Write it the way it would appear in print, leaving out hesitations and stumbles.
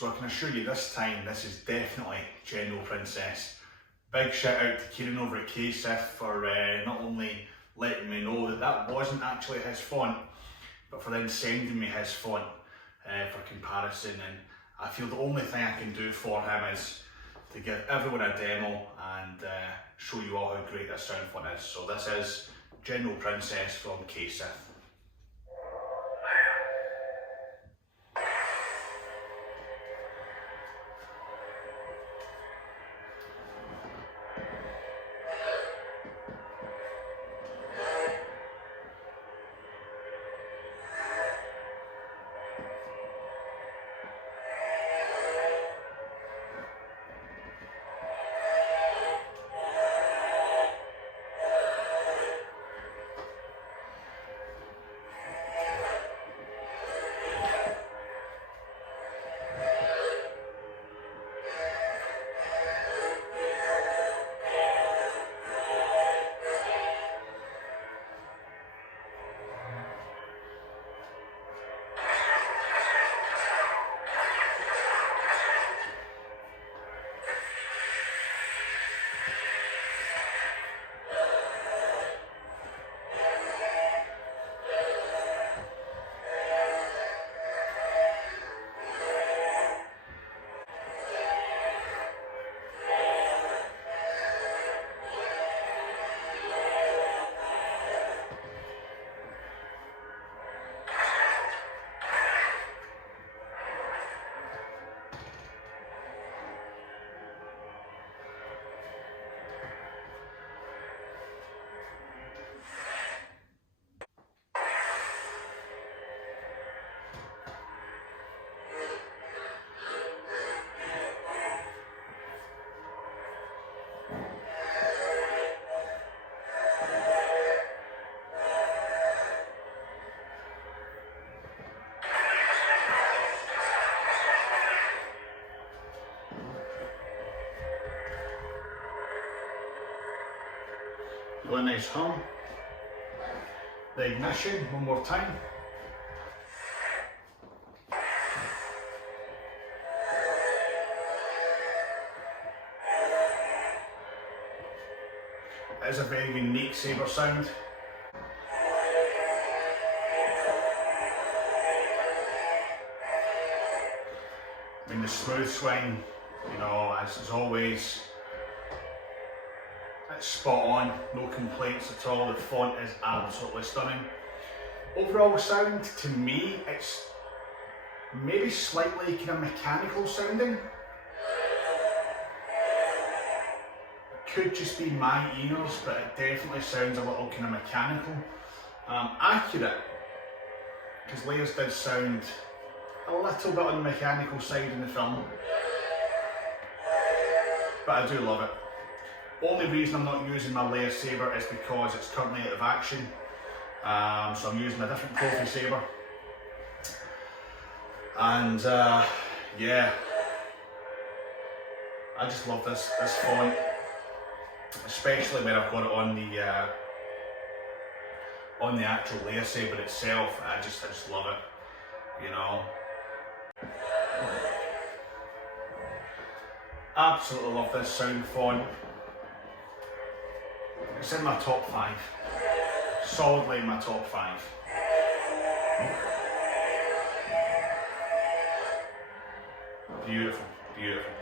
So I can assure you this time, this is definitely General Princess. Big shout out to Kieran over at KSith for not only letting me know that that wasn't actually his font, but for then sending me his font for comparison. And I feel the only thing I can do for him is to give everyone a demo and show you all how great this sound font is. So this is General Princess from KSith. Really nice hum. The ignition, one more time. It is a very unique Saber sound. I mean, the smooth swing, you know, as always, it's spot on, no complaints at all. The font is absolutely stunning. Overall sound, to me, it's maybe slightly kind of mechanical sounding. It could just be my ears, but it definitely sounds a little kind of mechanical. Accurate, because Leia's did sound a little bit on the mechanical side in the film, but I do love it. Only reason I'm not using my Leia Saber is because it's currently out of action, so I'm using a different PROFFIE Saber. And yeah, I just love this font, especially when I've got it on the actual Leia Saber itself. I just love it, you know. Absolutely love this sound font. It's in my top 5, solidly in my top 5. Beautiful, beautiful.